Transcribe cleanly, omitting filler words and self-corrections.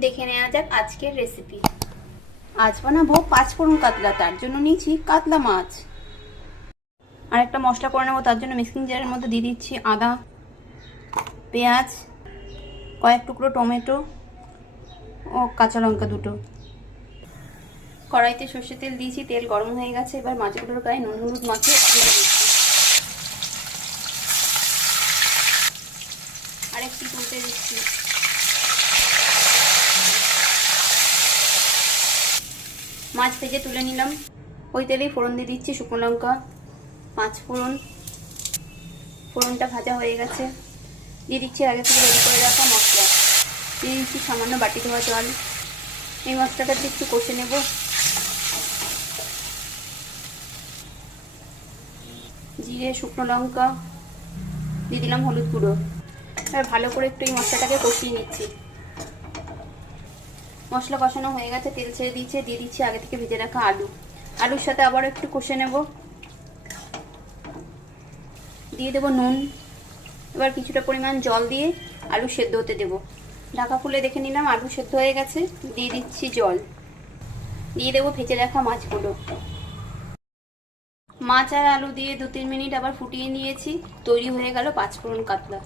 দেখে নেওয়া যাক আজকের রেসিপি। আজ বানাবো পাঁচফোড়ন কাতলা, তার জন্য নিয়েছি কাতলা মাছ। আর একটা মশলা করে নেবো, তার জন্য মিক্সিং জারের মধ্যে দিয়ে দিচ্ছি আদা, পেঁয়াজ, কয়েক টুকরো টমেটো ও কাঁচা লঙ্কা দুটো। কড়াইতে সর্ষের তেল দিয়েছি, তেল গরম হয়ে গেছে। এবার মাছগুলোর গায়ে নুন হলুদ মাখিয়ে দিয়ে দিচ্ছি। আরেকটি তুলতে দিচ্ছি। মাছ ভেজে তুলে নিলাম। ওই তেলেই ফোড়ন দিয়ে দিচ্ছি শুকনো লঙ্কা, পাঁচ ফোড়ন। ফোড়নটা ভাজা হয়ে গেছে, দিয়ে দিচ্ছি আগে থেকে রেডি করে রাখা মশলা। দিয়ে দিচ্ছি সামান্য বাটি ধোয়া জল। এই মশলাটা দিয়ে একটু কষে নেব। জিরে, শুকনো লঙ্কা, দিয়ে দিলাম হলুদ গুঁড়ো। এবার ভালো করে একটু এই মশলাটাকে কষিয়ে নিচ্ছি। মশলা কষানো হয়ে গেছে, তেল ছেড়ে দিয়েছে। দিয়ে দিচ্ছি আগে থেকে ভেজে রাখা আলু। আলুর সাথে আবার একটু কষে নেব। দিয়ে দেবো নুন। এবার কিছুটা পরিমাণ জল দিয়ে আলু সেদ্ধ হতে দেব। ঢাকা খুলে দেখে নিলাম আলু সেদ্ধ হয়ে গেছে। দিয়ে দিচ্ছি জল। দিয়ে দেবো ভেজে রাখা মাছগুলো। মাছ আর আলু দিয়ে 2-3 মিনিট আবার ফুটিয়ে নিয়েছি। তৈরি হয়ে গেল পাঁচফোড়ন কাতলা।